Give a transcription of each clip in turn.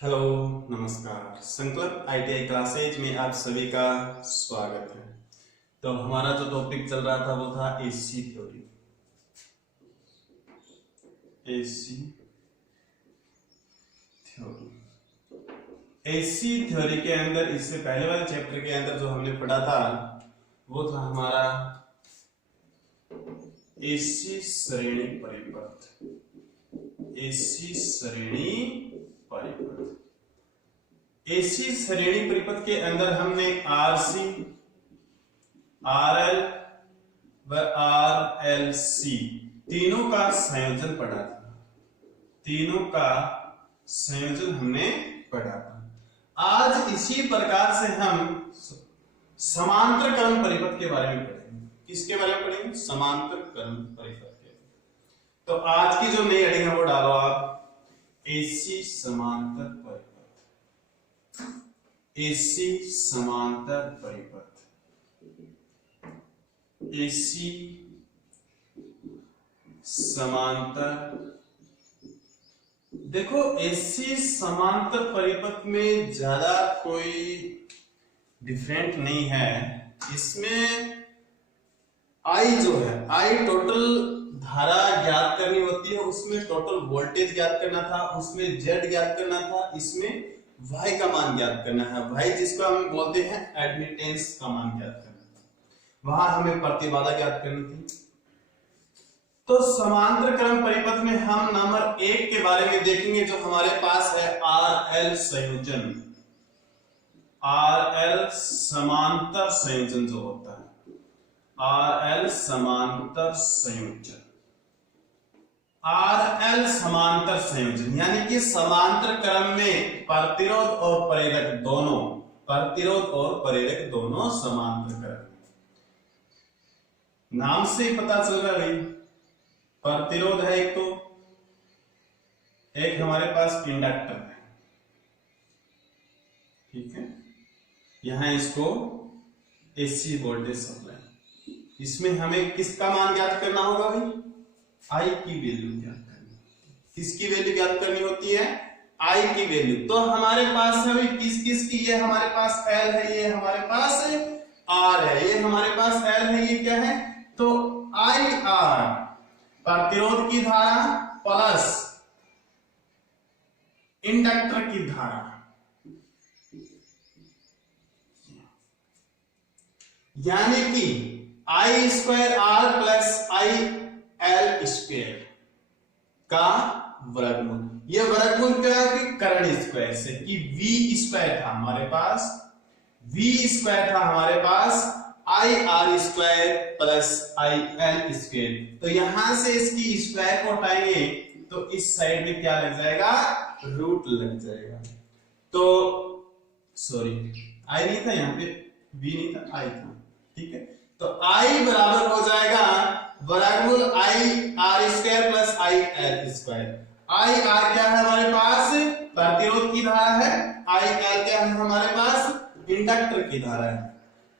Hello, नमस्कार। संकल्प ITI classes में आप सभी का स्वागत है। तो हमारा जो टॉपिक चल रहा था वो था AC theory. AC theory AC theory के अंदर इससे पहले वाले चैप्टर के अंदर जो हमने पढ़ा था वो था हमारा एसी श्रेणी परिपथ। एसी श्रेणी परिपथ। एसी श्रेणी परिपथ के अंदर हमने आरसी, आरएल व आरएलसी तीनों का संयोजन पढ़ा था। तीनों का संयोजन हमने पढ़ा था। आज इसी प्रकार से हम समांतर क्रम परिपथ के बारे में पढ़ेंगे। किसके बारे में पढ़ेंगे? समांतर क्रम परिपथ के। तो आज की जो नई हेडिंग है वो डालो आप, एसी समांतर परिपथ। एसी समांतर परिपथ। एसी समांतर। देखो, एसी समांतर परिपथ में ज्यादा कोई डिफरेंट नहीं है। इसमें आई जो है, आई टोटल धारा ज्ञात करनी होती है, उसमें टोटल वोल्टेज ज्ञात करना था, उसमें जेड ज्ञात करना था, इसमें वाई का मान ज्ञात करना है। वाई जिसको हम बोलते हैं एडमिटेंस का मान ज्ञात करना था। वहां हमें प्रतिबाधा ज्ञात करनी थी। तो समांतर क्रम परिपथ में हम नंबर 1 के बारे में देखेंगे, जो हमारे पास है आरएल संयोजन। आरएल समांतर संयोजन जो होता है, आरएल समांतर संयोजन। आरएल समांतर संयोजन यानी कि समांतर क्रम में प्रतिरोध और प्रेरक दोनों, प्रतिरोध और प्रेरक दोनों समांतर क्रम। नाम से ही पता चल रहा है भाई, प्रतिरोध है एक, तो एक हमारे पास इंडक्टर है, ठीक है। यहां इसको एसी वोल्टेज सप्लाई, इसमें हमें किसका मान ज्ञात करना होगा भाई? आई की वैल्यू ज्ञात करनी। किसकी वैल्यू ज्ञात करनी होती है? आई की वैल्यू। तो हमारे पास है भाई किस किस की? ये हमारे पास एल है, ये हमारे पास आर है, ये हमारे पास एल है, ये क्या है? तो आई आर प्रतिरोध की धारा प्लस इंडक्टर की धारा, यानी कि I square R plus I L square का वर्गमूल। ये वर्गमूल क्या है कि कर्ण स्क्वायर से, कि वी स्क्वायर था हमारे पास, वी स्क्वायर था हमारे पास I R square plus I L square. तो यहां से इसकी स्क्वायर को हटाएंगे तो इस साइड में क्या लग जाएगा? रूट लग जाएगा। तो सॉरी, आई नहीं था यहाँ पे, वी नहीं था, आई था, ठीक है। तो आई बराबर हो जाएगा वर्गमूल आई R square plus I L square. I R क्या है हमारे पास? प्रतिरोध की धारा है। आई एल क्या है हमारे पास? इंडक्टर की धारा है।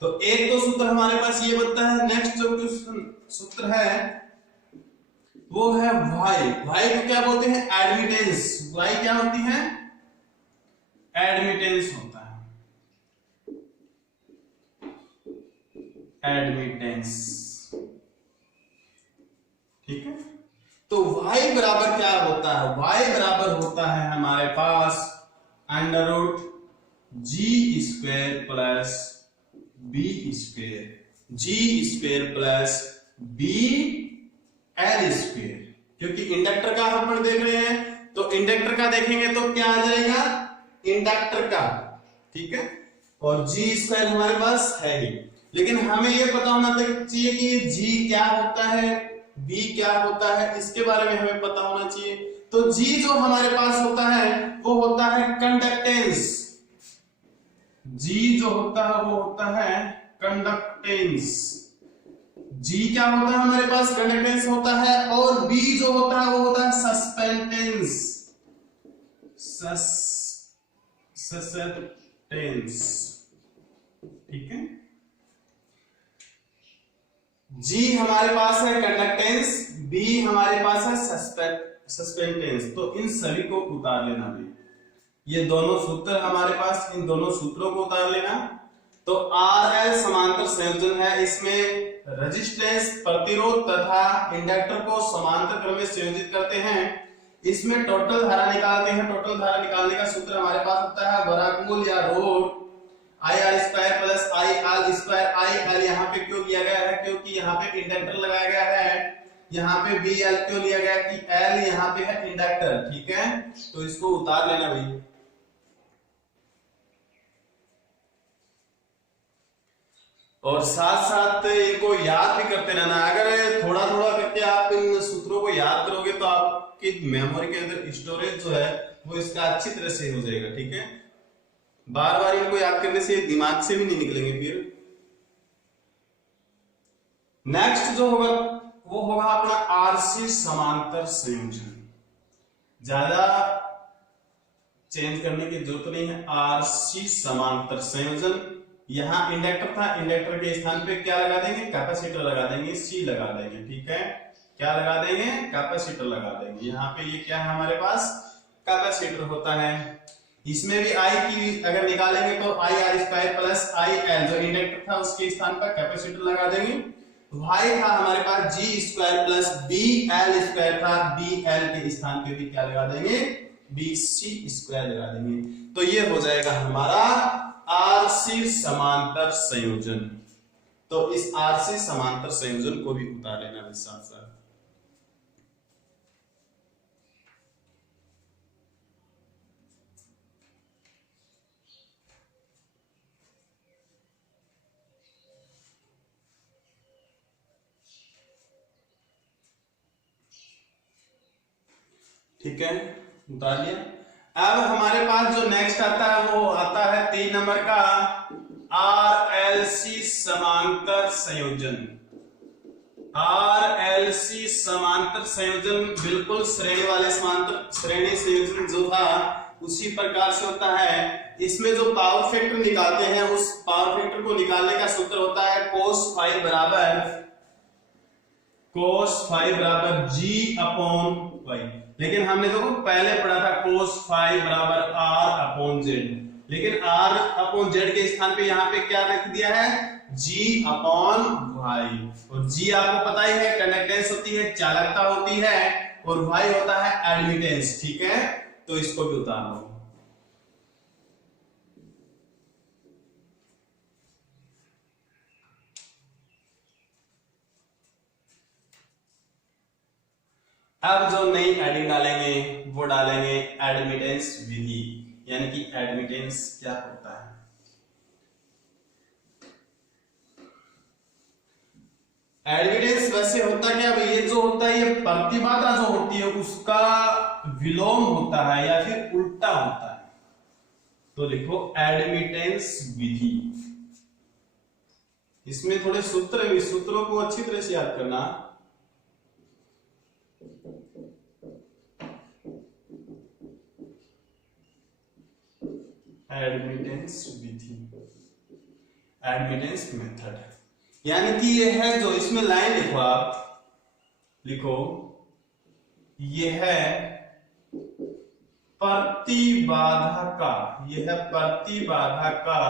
तो एक तो सूत्र हमारे पास ये बनता है। नेक्स्ट जो सूत्र है वो है वाई। वाई को क्या बोलते हैं? एडमिटेंस। वाई क्या होती है? एडमिटेंस होता है, एडमिटेंस, ठीक है। तो y बराबर क्या होता है? y बराबर होता है हमारे पास under root G square plus B square, G square plus B L square. क्योंकि इंडक्टर का हम देख रहे हैं, तो इंडक्टर का देखेंगे तो क्या आ जाएगा? इंडक्टर का, ठीक है। और जी स्क्वायर हमारे पास है ही, लेकिन हमें यह पता होना चाहिए कि जी क्या होता है, बी क्या होता है, इसके बारे में हमें पता होना चाहिए। तो जी जो हमारे पास होता है वो होता है कंडक्टेंस। जी जो होता है वो होता है कंडक्टेंस। जी क्या होता है हमारे पास? कंडक्टेंस होता है। और बी जो होता है वो होता है सस्पेंटेंस। सस्पेंटेंस, ठीक है। जी हमारे पास है कंडक्टेंस, बी हमारे पास है सस्पेंटेंस। तो इन सभी को उतार लेना भी। ये दोनों सूत्र हमारे पास, इन दोनों सूत्रों को उतार लेना। तो RL समांतर संयोजन है, इसमें रेजिस्टेंस प्रतिरोध तथा इंडक्टर को समांतर क्रम में संयोजित करते हैं। इसमें टोटल धारा निकालते हैं। टोटल धारा निकालने का सूत्र हमारे पास होता है वर्गमूल या root IR² plus IL²। IL यहाँ पे क्यों लिया गया है, क्योंकि यहाँ पे इंडक्टर लगाया गया है। यहाँ पे BL क्यों लिया गया कि L यहाँ पे है इंडक्टर, ठीक है, तो इसको उतार लेना भाई। और साथ साथ इनको याद भी करते रहना। अगर थोड़ा थोड़ा करके आप इन सूत्रों को याद करोगे तो आपकी मेमोरी के अंदर स्टोरेज जो है वो इसका अच्छी तरह से हो जाएगा, ठीक है। बार बार इनको याद करने से दिमाग से भी नहीं निकलेंगे फिर। नेक्स्ट जो होगा वो होगा अपना RC समांतर संयोजन। ज्यादा चेंज करने की जरूरत नहीं है। RC समांतर संयोजन, यहां इंडक्टर था, इंडक्टर के स्थान पे क्या लगा देंगे, कैपेसिटर लगा देंगे, C लगा देंगे, ठीक है। क्या लगा देंगे, कैपेसिटर लगा देंगे। यहाँ पे ये क्या है हमारे पास, कैपेसिटर होता है। इसमें भी I की अगर निकालेंगे तो IR² प्लस IL, जो इंडक्टर था उसके स्थान पर कैपेसिटर लगा देंगे। Y था हमारे पास G² प्लस BL² था, BL के स्थान पे भी क्या लगा देंगे, BC² लगा देंगे। तो ये हो जाएगा हमारा RC समांतर संयोजन। तो इस RC समांतर संयोजन को भी उतार लेना साथ साथ। ठीक है, उतार लिया। अब हमारे पास जो नेक्स्ट आता है वो आता है 3 नंबर का RLC समांतर संयोजन। RLC समांतर संयोजन बिल्कुल श्रेणी वाले समांतर श्रेणी संयोजन जो था उसी प्रकार से होता है। इसमें जो पावर फैक्टर निकालते हैं उस पावर फैक्टर को निकालने का सूत्र होता है cos⁵ बराबर G/Y। लेकिन हमने देखो पहले पढ़ा था cos⁵ बराबर R/Z, लेकिन R/Z के स्थान पे यहाँ पे क्या रख दिया है, G/Y। और G आपको पता ही है कंडक्टेंस होती है, चालकता होती है, और Y होता है एडमिटेंस, ठीक है। तो इसको भी उतार लो। अब जो नई एडिंग डालेंगे वो डालेंगे एडमिटेंस विधि, यानी कि एडमिटेंस क्या होता है। एडमिटेंस वैसे होता क्या भाई, ये जो होता है ये प्रतिबाधा जो होती है उसका विलोम होता है या फिर उल्टा होता है। तो लिखो एडमिटेंस विधि। इसमें थोड़े सूत्रों को अच्छी तरह से याद करना। एडमिटेंस विधि, एडमिटेंस मेथड, यानी कि ये है जो इसमें लाइन लिखो, आप लिखो ये है प्रतिबाधा का, यह है प्रतिबाधा का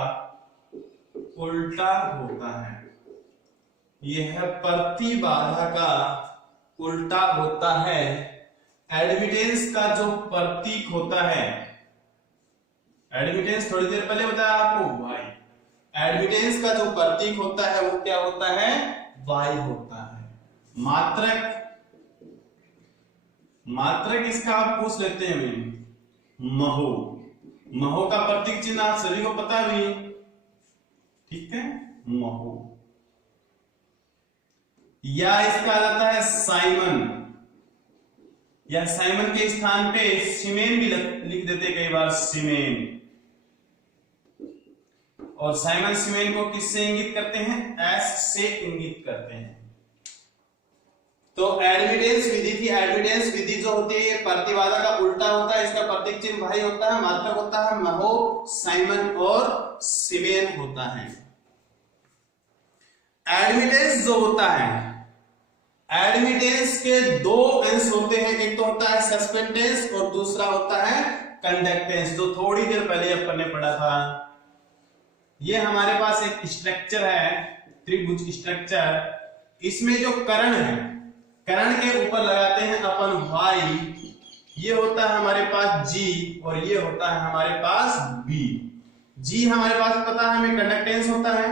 उल्टा होता है, यह है प्रतिबाधा का उल्टा होता है। एडमिटेंस का जो प्रतीक होता है, एडमिटेंस थोड़ी देर पहले बताया आपको Y, एडमिटेंस का जो प्रतीक होता है वो क्या होता है, Y होता है। मात्रक इसका आप पूछ लेते हैं महो, महो का प्रतीक चिन्ह आप सभी को पता भी, ठीक है, महो। या इसका आता है साइमन, या साइमन के स्थान पे सीमेन भी लिख देते कई बार, सीमेन। और साइमन सीमेन को किससे इंगित करते हैं, S से इंगित करते हैं। तो एडमिटेंस विधि की, एडमिटेंस विधि जो होती है प्रतिबाधा का उल्टा होता है, इसका प्रतीक चिन्ह भाई होता है, मात्रक होता है महो, साइमन और सीमेन होता है। एडमिटेंस जो होता है, एडमिटेंस के दो अंश होते हैं, एक तो होता है सस्पेंडेंस और दूसरा होता है कंडक्टेंस, जो थोड़ी देर पहले अपन ने पढ़ा था। ये हमारे पास एक स्ट्रक्चर है, त्रिभुज स्ट्रक्चर। इसमें जो कर्ण है, कर्ण के ऊपर लगाते हैं अपन y, ये होता है हमारे पास g और ये होता है हमारे पास b। g हमारे पास पता है हमें कंडक्टेंस होता है,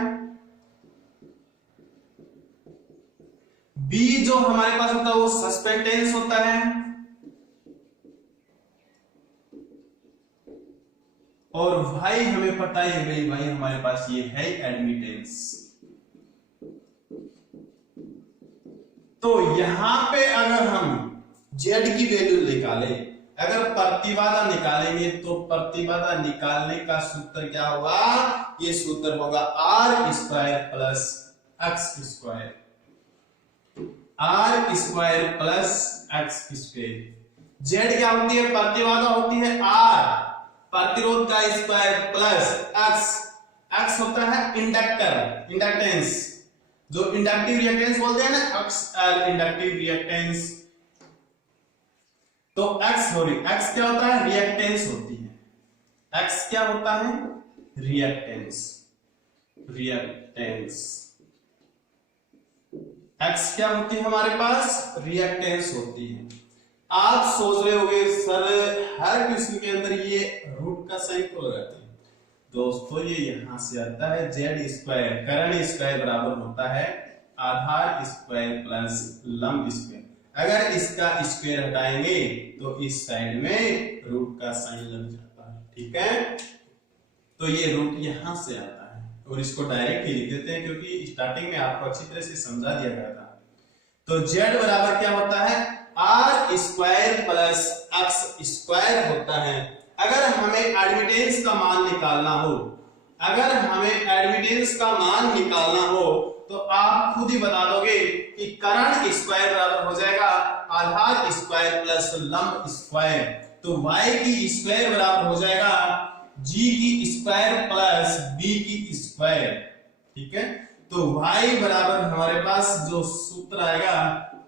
b जो हमारे पास होता है वो सस्पेंटेंस होता है, और y हमें पता है भाई, y हमारे पास ये है एडमिटेंस। तो यहां पे अगर हम z की वैल्यू निकाले, अगर प्रतिबाधा निकालेंगे, तो प्रतिबाधा निकालने का सूत्र क्या होगा? ये सूत्र होगा r square plus x square, r square plus x square. z क्या होती है? प्रतिबाधा होती है r, प्रतिरोध का स्क्वायर प्लस x होता है इंडक्टर, इंडक्टेंस, जो इंडक्टिव रिएक्टेंस बोलते हैं ना, XL इंडक्टिव रिएक्टेंस। तो x क्या होता है? रिएक्टेंस होती है। x क्या होता है? Reactance, reactance. x क्या होती है हमारे पास? रिएक्टेंस होती है। आप सोच रहे होंगे सर हर क्वेश्चन के अंदर ये रूट का साइन क्यों लगाते हैं? दोस्तों ये यहां से आता है, z स्क्वायर कर्ण स्क्वायर बराबर होता है आधार स्क्वायर प्लस लंब स्क्वायर। अगर इसका स्क्वायर हटाएंगे तो इस साइड में रूट का साइन लग जाता है, ठीक है। तो ये रूट यहां से आता है, और इसको डायरेक्ट ही लिख देते हैं क्योंकि स्टार्टिंग में आपको अच्छी तरह से समझा दिया गया था। तो z बराबर क्या होता है? r square plus x square होता है। अगर हमें एडमिटेंस का मान निकालना हो, अगर हमें एडमिटेंस का मान निकालना हो तो आप खुद ही बता दोगे कि कर्ण स्क्वायर बराबर हो जाएगा आधार स्क्वायर प्लस लंब स्क्वायर। तो y की स्क्वायर बराबर हो जाएगा g की स्क्वायर प्लस b की स्क्वायर, ठीक है। तो y बराबर हमारे पास जो सूत्र आएगा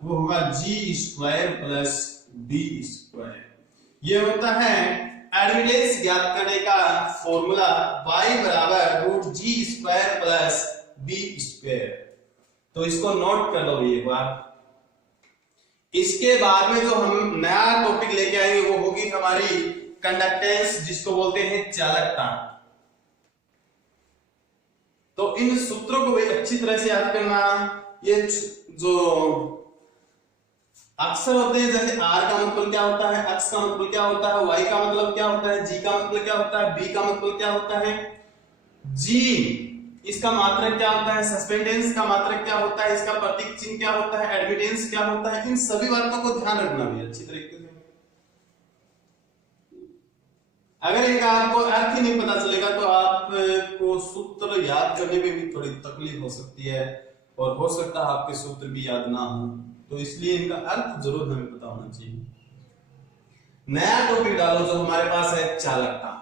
वो होगा g square plus b square. ये होता है एडमिटेंस ज्ञात करने का फॉर्मूला, y बराबर root g square plus b square. तो इसको नोट कर लो एक बार। इसके बाद में जो हम नया टॉपिक लेके आएंगे वो होगी हमारी कंडक्टेंस, जिसको बोलते हैं चालकता। तो इन सूत्रों को भी अच्छी तरह से याद करना। ये जो अक्सर होते हैं, जैसे r का मतलब क्या होता है, x का मतलब क्या होता है, y का मतलब क्या होता है, g का मतलब क्या होता है, b का मतलब क्या होता है, g इसका मात्रक क्या होता है, सस्पेंडेंस का मात्रक क्या होता है, इसका प्रतीक चिन्ह क्या होता है, एडमिटेंस क्या होता है, इन सभी बातों को ध्यान रखना भी अच्छी तरीके से। अगर इनका आपको अर्थ ही नहीं पता चलेगा तो आपको सूत्र याद करने में भी थोड़ी तकलीफ हो सकती है, और हो सकता है आपके सूत्र भी याद ना हो। तो इसलिए इनका अर्थ जरूर हमें पता होना चाहिए। नया टॉपिक डालो जो हमारे पास है चालकता,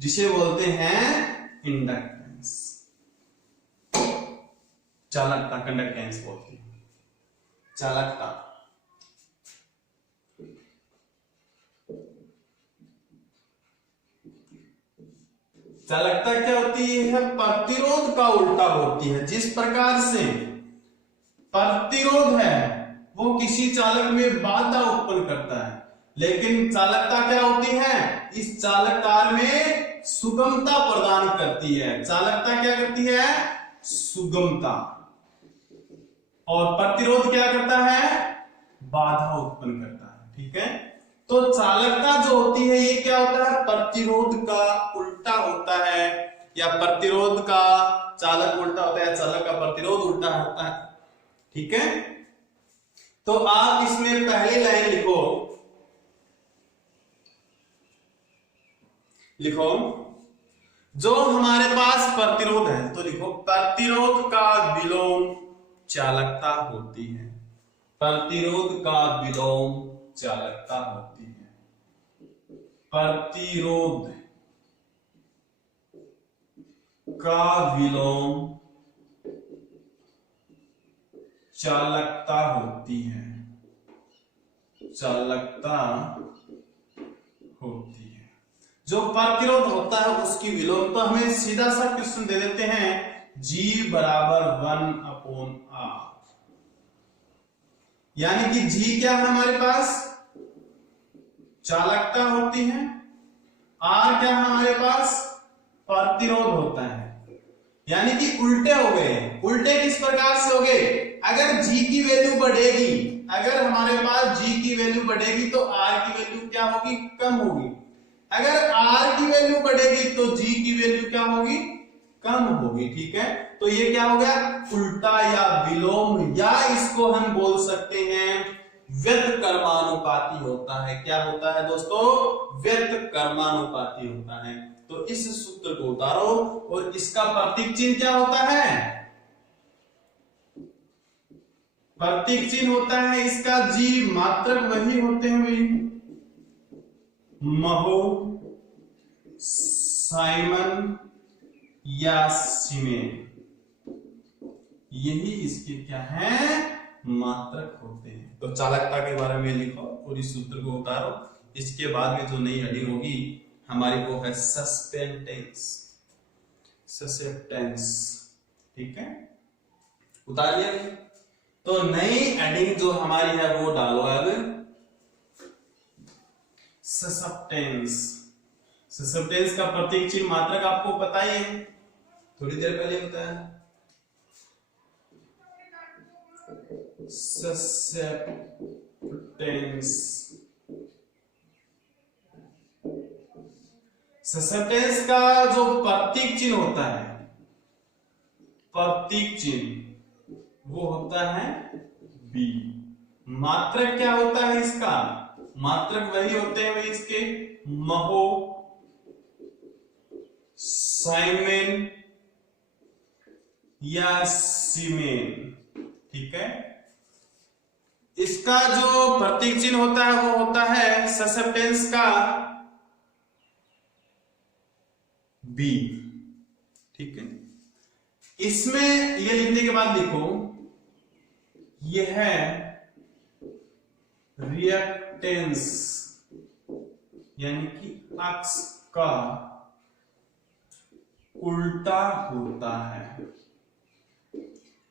जिसे बोलते हैं इंडक्टेंस। चालकता कंडक्टेंस बोलते हैं, चालकता। चालकता क्या होती है? प्रतिरोध का उल्टा होती है। जिस प्रकार से प्रतिरोध है वो किसी चालक में बाधा उत्पन्न करता है, लेकिन चालकता क्या होती है? इस चालकता में सुगमता प्रदान करती है। चालकता क्या करती है? सुगमता। और प्रतिरोध क्या करता है? बाधा उत्पन्न करता है, ठीक है। तो चालकता जो होती है ये क्या होता है? प्रतिरोध का उल्टा होता है, या प्रतिरोध का चालक उल्टा होता है, चालक का प्रतिरोध उल्टा होता है, ठीक है। तो आप इसमें पहली लाइन लिखो, जो हमारे पास प्रतिरोध है तो लिखो प्रतिरोध का विलोम चालकता होती है। प्रतिरोध का विलोम चालकता होती है। प्रतिरोध का विलोम चालकता होती है। चालकता होती है। जो प्रतिरोध होता है उसकी विलोम, तो हमें सीधा सा क्वेश्चन दे देते हैं G बराबर 1/R, यानी कि G क्या है हमारे पास, चालकता होती है, R क्या है हमारे पास, प्रतिरोध होता है। यानी कि उल्टे हो गए। उल्टे किस प्रकार से हो गए, अगर G की वैल्यू बढ़ेगी, अगर हमारे पास G की वैल्यू बढ़ेगी तो R की वैल्यू क्या होगी, कम होगी। अगर R की वैल्यू बढ़ेगी तो G की वैल्यू क्या होगी, कम होगी। ठीक है, तो ये क्या हो गया, उल्टा या विलोम, या इसको हम बोल सकते हैं व्यतकर्मानुपाती होता है। क्या होता है दोस्तों, व्यतकर्मानुपाती होता है। तो इस सूत्र को उतारो और इसका प्रतीक चिन्ह क्या होता है, प्रतीक चिन्ह होता है इसका G, मात्रक वही होते हैं भाई, महो, साइमन या सीमेन, यही इसके क्या है, मात्रक होते हैं। तो चालकता के बारे में लिखो और इस सूत्र को उतारो। इसके बाद में जो नई हेडिंग होगी हमारी वो है सस्पेंटेंस, ससेप्टेंस। ठीक है, उतारिए। तो नई हेडिंग जो हमारी है वो डालो अब, ससेप्टेंस। ससेप्टेंस का प्रतीक चिन्ह मात्रक आपको पता ही है, थोड़ी देर पहले बताया। ससेप्टेंस, ससेप्टेंस का जो प्रतीक चिन्ह होता है, प्रतीक चिन्ह वो होता है बी। मात्रक क्या होता है इसका, मात्रक वही होते हैं भाई इसके, महो, साइमेन या सीमेन। ठीक है, इसका जो प्रतीक चिन्ह होता है वो होता है ससेप्टेंस का बी। ठीक है, इसमें ये लिखने के बाद लिखो, यह है रिएक्टेंस, यानी कि अक्स का उल्टा होता है।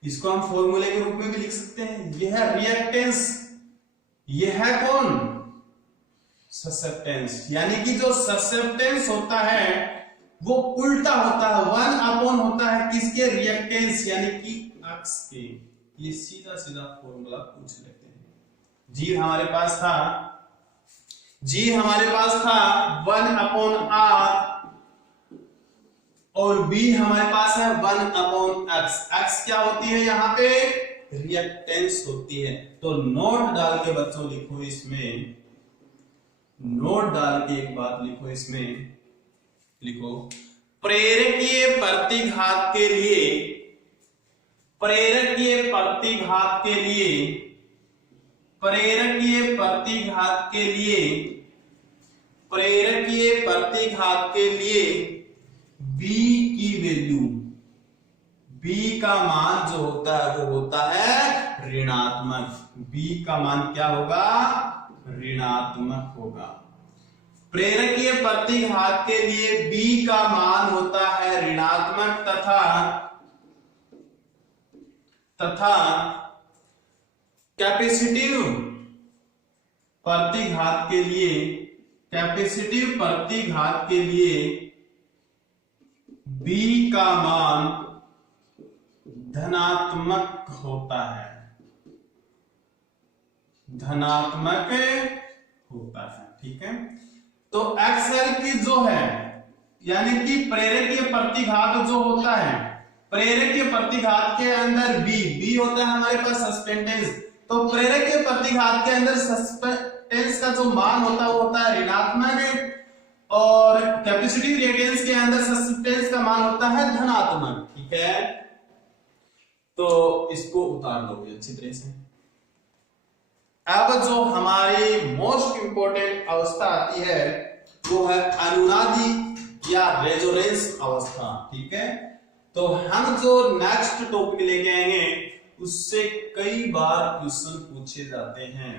इसको हम फॉर्मूले के रूप में भी लिख सकते हैं, यह है रिएक्टेंस, यह है कौन, ससेप्टेंस। यानी कि जो ससेप्टेंस होता है वो उल्टा होता है, 1/, होता है किसके, रिएक्टेंस यानी कि अक्स के। ये सीधा सीधा फॉर्मूला पूछ लेते हैं। जी हमारे पास था, जी हमारे पास था 1/R और B हमारे पास है 1/X। X क्या होती है यहाँ पे, रिएक्टेंस होती है। तो नोट डाल के बच्चों लिखो इसमें, नोट डाल के एक बात लिखो इसमें, लिखो प्रेरकीय प्रतिघात के लिए, प्रेरकीय प्रतिघात के लिए, प्रेरकीय प्रतिघात के लिए, प्रेरकीय प्रतिघात के लिए B की वैल्यू, B का मान जो होता है वो होता है ऋणात्मक। B का मान क्या होगा, ऋणात्मक होगा। प्रेरकीय प्रतिघात के लिए B का मान होता है ऋणात्मक, तथा कैपेसिटिव प्रतिघात के लिए, कैपेसिटिव प्रतिघात के लिए B का मान धनात्मक होता है, धनात्मक होता है। ठीक है, तो XL की जो है, यानी कि प्रेरकीय प्रतिघात जो होता है, प्रेरकीय प्रतिघात के अंदर B होता है हमारे पास सस्पेंटेंस। तो प्रेरकीय प्रतिघात के अंदर सस्पेंटेंस का जो मान होता है वो होता है ऋणात्मक, और कैपेसिटिव रिएक्टेंस के अंदर सस्पेंटेंस का मान होता है धनात्मक। ठीक है, तो इसको उतार लोगे अच्छी तरह से। अब जो हमारी मोस्ट इंपोर्टेंट अवस्था आती है वो है अनुनादी या रेजोनेंस अवस्था। ठीक है, तो हम जो नेक्स्ट टॉपिक लेके आएंगे उससे कई बार क्वेश्चन पूछे जाते हैं।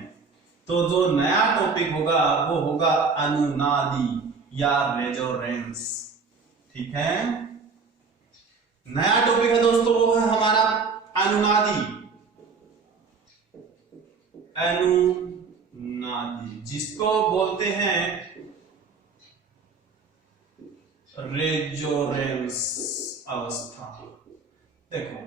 तो जो नया टॉपिक होगा वो होगा अनुनादी या रेजोनेंस। ठीक है, नया टॉपिक है दोस्तों, वो है हमारा अनुनादी। अनुनादी जिसको बोलते हैं रेजोनेंस अवस्था। देखो,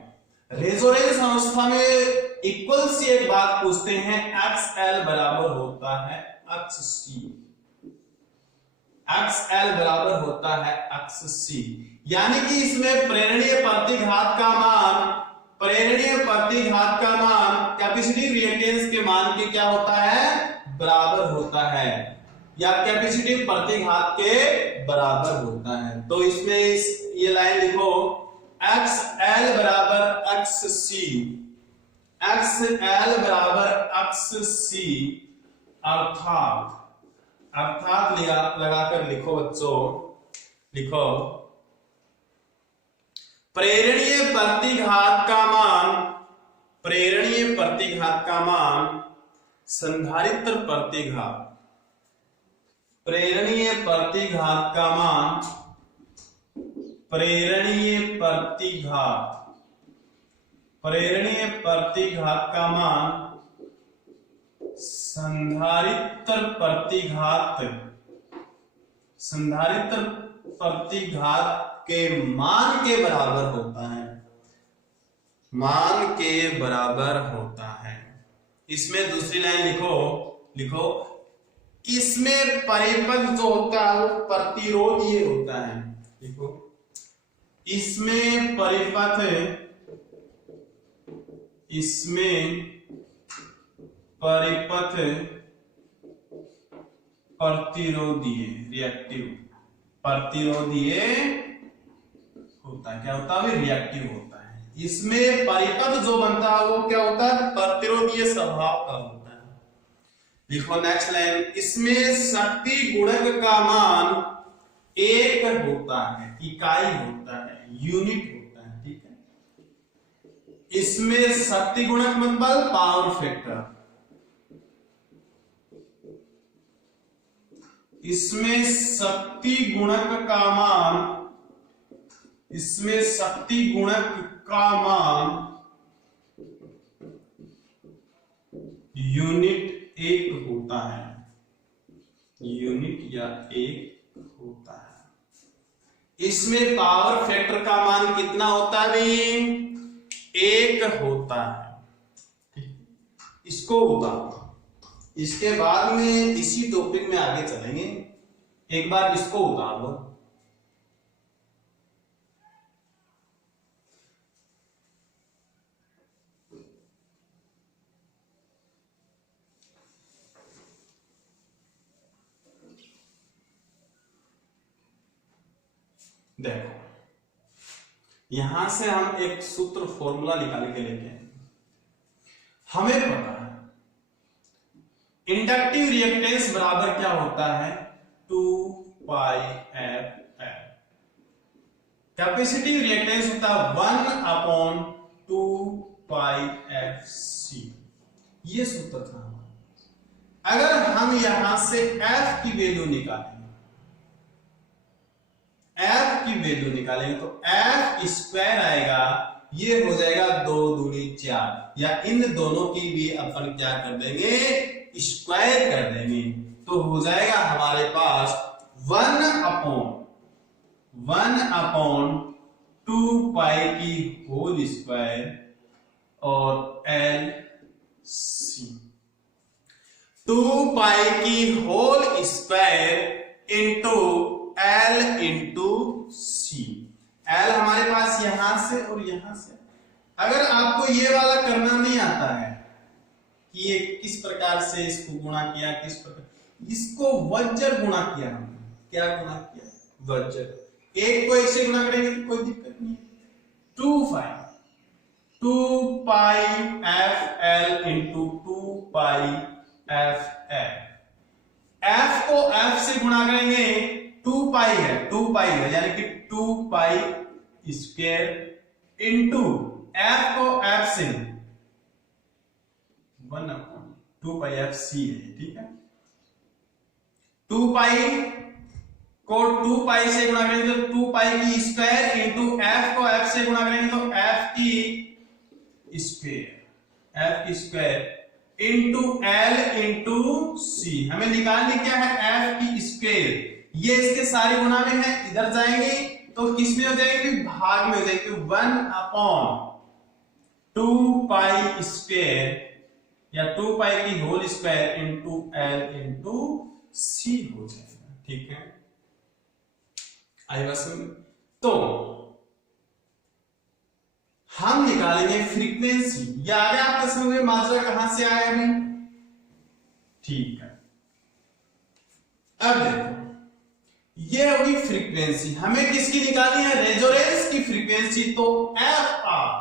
रेजोनेंस अवस्था में इक्वल सी एक बात पूछते हैं, XL बराबर होता है XC। XL बराबर होता है XC, यानी कि इसमें प्रेरणीय प्रतिघात का मान कैपेसिटिव रिएक्टेंस के मान के क्या होता है, बराबर होता है, या कैपेसिटिव प्रतिघात के बराबर होता है। तो इसमें ये लाइन लिखो, XL बराबर XC, XL बराबर XC, अर्थात लगाकर लिखो बच्चों, लिखो प्रेरणीय प्रतिघात का मान संधारित्र प्रतिघात, प्रेरणीय प्रतिघात का मान संधारित्र प्रतिघात के मान के बराबर होता है। इसमें दूसरी लाइन लिखो इसमें परिपथ जो होता है वो प्रतिरोधीय होता है। देखो, इसमें परिपथ प्रतिरोधीय होता है। क्या होता है, रिएक्टिव होता है। इसमें परिपथ जो बनता है वो क्या होता है, प्रतिरोधीय स्वभाव का होता है। लिखो नेक्स्ट लाइन, इसमें शक्ति गुणक का मान 1 होता है, इकाई होता है, यूनिट होता है। ठीक है, इसमें शक्ति गुणक मतलब पावर फैक्टर, इसमें शक्ति गुणक का मान यूनिट 1 होता है, यूनिट या 1 होता है। इसमें पावर फैक्टर का मान कितना होता है भाई, 1 होता है। इसको उतारो, इसके बाद में इसी टॉपिक में आगे चलेंगे। एक बार इसको उतार लो। देखो, यहां से हम एक सूत्र फॉर्मूला निकाल के लेके आए। हमें पता है इंडक्टिव रिएक्टेंस बराबर क्या होता है, 2πf। कैपेसिटिव रिएक्टेंस होता है 1/2πfc। ये सूत्र था। अगर हम यहां से f की वैल्यू निकालेंगे तो f स्क्वायर आएगा, ये हो जाएगा 2 दूनी 4, या इन दोनों की भी अपन क्या कर देंगे, स्क्वायर कर देंगे। तो हो जाएगा हमारे पास 1/2π की होल स्क्वायर और LC, 2π की whole square into L into C। L हमारे पास यहां से और यहां से। अगर आपको ये वाला करना नहीं आता है कि ये किस प्रकार से इसको गुणा किया, किस प्रकार इसको वज्र गुणा किया, हमने क्या गुणा किया, वज्र। एक को एक से गुणा करेंगे तो कोई दिक्कत नहीं। 2πfl into 2πfl। f को f से गुणा करेंगे, 2π है यानी कि 2π स्क्वायर इंटू f को f से 1/2 2 पाई एफ सी है, ठीक है। 2 पाई को 2 पाई से गुणा करेंगे तो 2 पाई की स्क्वायर इंटू एफ को एफ से गुणा करेंगे तो एफ की स्क्वायर इंटू एल इंटू सी। हमें निकालनी क्या है, एफ की स्क्वायर। ये इसके सारे गुणा में है, इधर जाएंगे तो किस में हो जाएगी, भाग में हो जाएगी। 1/2 पाई स्क्वायर या 2 पाई की whole square into L into C हो जाएगा, ठीक है। आई बात समझ। तो हम निकालेंगे फ्रीक्वेंसी। ये आ गया आपके समझ में, मात्रा कहां से आया अभी, ठीक है। अब देखो ये होगी फ्रीक्वेंसी, हमें किसकी निकालनी है, रेजोनेंस की फ्रीक्वेंसी। तो एफ आर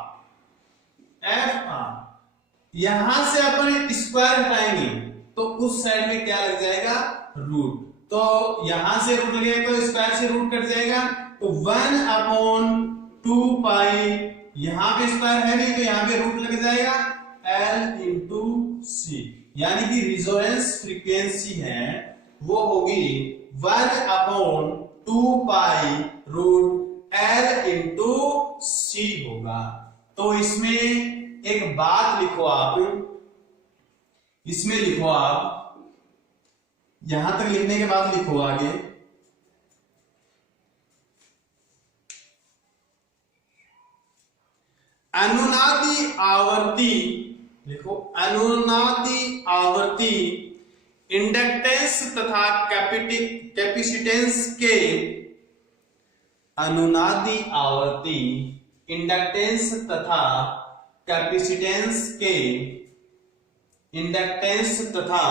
यहां से अपन स्क्वायर हटाएंगे तो उस साइड में क्या लग जाएगा, रूट। तो यहां से रूट लगेगा तो स्क्वायर से रूट कट जाएगा। तो 1/2 पाई, यहां पे स्क्वायर है नहीं तो यहां पे रूट लग जाएगा, एल इंटू सी। यानी कि रेजोनेंस फ्रीक्वेंसी है वो होगी 1/2 पाई रूट एल इंटू सी होगा। तो इसमें एक बात लिखो आप, इसमें लिखो आप, यहां तक लिखने के बाद लिखो आगे, अनुनादी आवर्ती, लिखो अनुनादी आवर्ती इंडक्टेंस तथा कैपेसिटेंस के, अनुनादी आवर्ती इंडक्टेंस तथा कैपेसिटेंस के, इंडक्टेंस तथा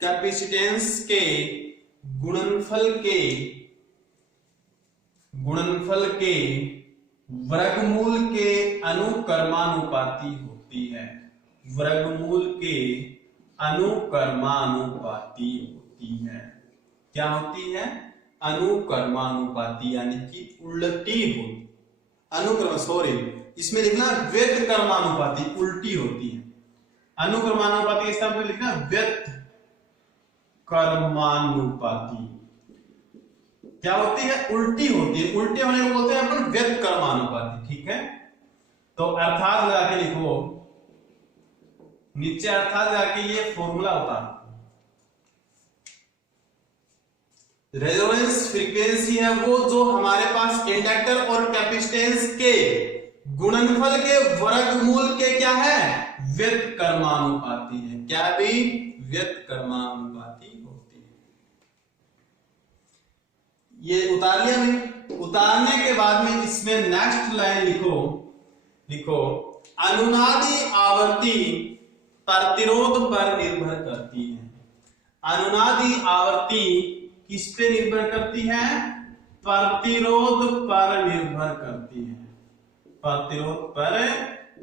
कैपेसिटेंस के गुणनफल के वर्गमूल के अनुक्रमानुपाती होती है, वर्गमूल के अनुक्रमानुपाती होती है। क्या होती है, अनुक्रमानुपाती, यानी कि उल्टी होती, अनुक्रम सॉरी इसमें लिखना व्यतक्रमानुपाती, उल्टी होती है। अनुक्रमानुपाती के स्थान पर लिखना व्यतक्रमानुपाती। क्या होती है, उल्टी होती है। उल्टे होने को बोलते हैं अपन व्यतक्रमानुपाती, ठीक है। तो अर्थात लगा के लिखो नीचे, अर्थात लगा के ये फॉर्मूला होता है। रेजोनेंस फ्रीक्वेंसी है वो जो हमारे पास इंडक्टर और कैपेसिटेंस के गुणनफल के वर्गमूल के क्या है, व्यतक्रमानुपाती है। क्या भी, व्यतक्रमानुपाती होती है। ये उतार लिया नहीं, उतारने के बाद में इसमें नेक्स्ट लाइन लिखो अनुनादी आवर्ती प्रतिरोध पर निर्भर करती है। अनुनादी आवर्ती किस पे निर्भर करती है, प्रतिरोध पर निर्भर करती है, प्रतिरोध पर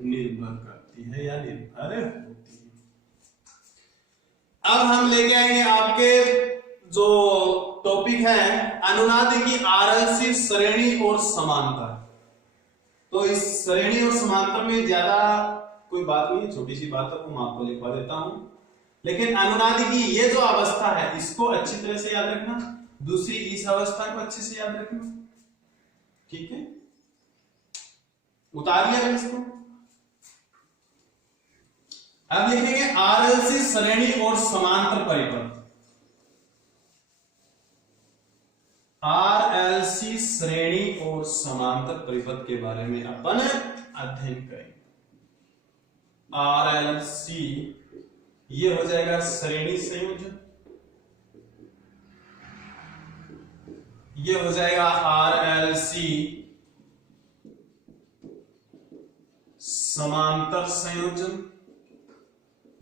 निर्भर करती है या निर्भर होती है। अब हम लेके आएंगे आपके जो टॉपिक है अनुनाद की आरएलसी श्रेणी और समांतर। तो इस श्रेणी और समांतर में ज्यादा कोई बात नहीं है, छोटी सी बात है, मैं आपको लिखवा देता हूं। लेकिन अनुनाद की ये जो अवस्था है इसको अच्छी तरह से याद रखना, दूसरी इस अवस्था को अच्छे से याद रखना, ठीक है। उतार लिया इसको। अब लिखेंगे आरएलसी श्रेणी और समांतर परिपथ। आरएलसी श्रेणी और समांतर परिपथ के बारे में अपन अध्ययन करेंगे। आरएलसी ये हो जाएगा श्रेणी संयोजन, ये हो जाएगा आरएलसी समांतर संयोजन,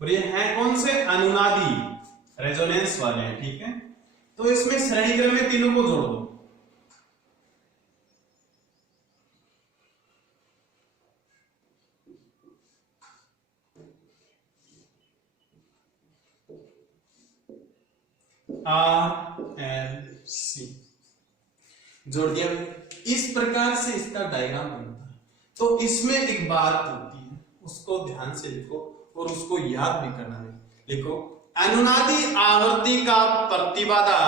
और ये है कौन से, अनुनादी रेजोनेंस वाले हैं, ठीक है। तो इसमें श्रेणी क्रम में तीनों को जोड़ दो। आरएलसी जोड़ दिया। इस प्रकार से इसका डायग्राम बनता है। तो इसमें एक बात होती है, उसको ध्यान से लिखो और उसको याद भी करना है। लिखो अनुनादी आवर्ती का प्रतिबाधा,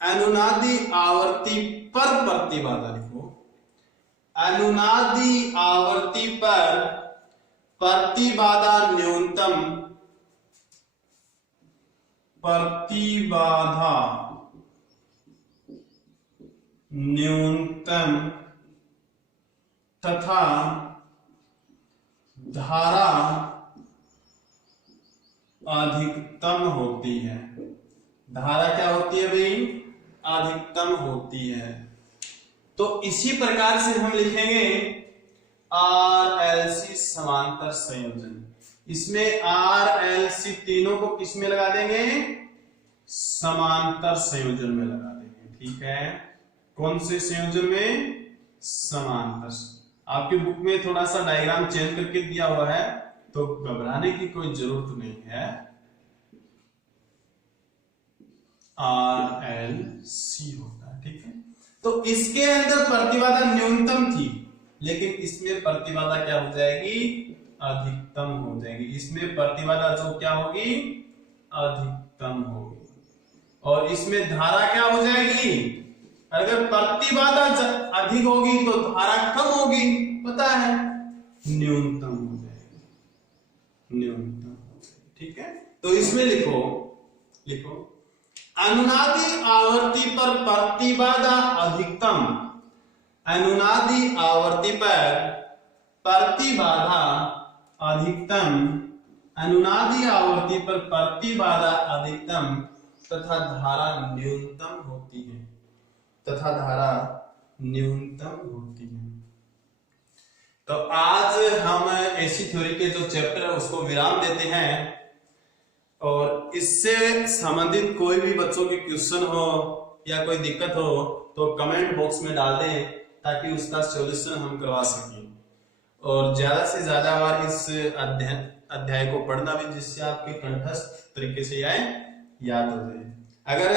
अनुनादी आवर्ती पर प्रतिबाधा लिखो, अनुनादी आवर्ती पर प्रतिबाधा न्यूनतम, प्रतिबाधा न्यूनतम तथा धारा अधिकतम होती है। धारा क्या होती है भाई? अधिकतम होती है। तो इसी प्रकार से हम लिखेंगे RLC समांतर संयोजन। इसमें RLC तीनों को किस में लगा देंगे? समांतर संयोजन में लगा देंगे। ठीक है, कौन से संयोजन में? समांतर। आपकी बुक में थोड़ा सा डायग्राम चेंज करके दिया हुआ है, तो घबराने की कोई जरूरत नहीं है। RLC होता है। ठीक है, तो इसके अंदर प्रतिबाधा न्यूनतम थी, लेकिन इसमें प्रतिबाधा क्या हो जाएगी? अधिकतम हो जाएगी। इसमें प्रतिबाधा जो क्या होगी? अधिकतम होगी। और इसमें धारा क्या हो जाएगी? अगर प्रतिबाधा अधिक होगी तो धारा कम होगी, पता है, न्यूनतम हो जाएगी, न्यूनतम। ठीक है, तो इसमें लिखो अनुनादी आवर्ती पर प्रतिबाधा अधिकतम, अनुनादी आवर्ती पर प्रतिबाधा अधिकतम, अनुनादी आवर्ती पर प्रतिबाधा अधिकतम तथा धारा न्यूनतम होती है, तथा धारा न्यूनतम होती है। तो आज हम एसी थ्योरी के जो चैप्टर है उसको विराम देते हैं, और इससे संबंधित कोई भी बच्चों के क्वेश्चन हो या कोई दिक्कत हो तो कमेंट बॉक्स में डाल दें, ताकि उसका सॉल्यूशन हम करवा सकें। और ज्यादा से ज्यादा बार इस अध्याय को पढ़ना भी, जिससे आपके कंठस्थ तरीके से याद हो जाए। अगर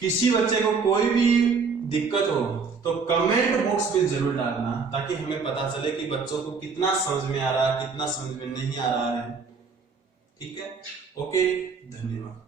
किसी बच्चे को कोई भी दिक्कत हो तो कमेंट बॉक्स में जरूर डालना, ताकि हमें पता चले कि बच्चों को कितना समझ में आ रहा है, कितना समझ में नहीं आ रहा है। ठीक है, ओके, धन्यवाद।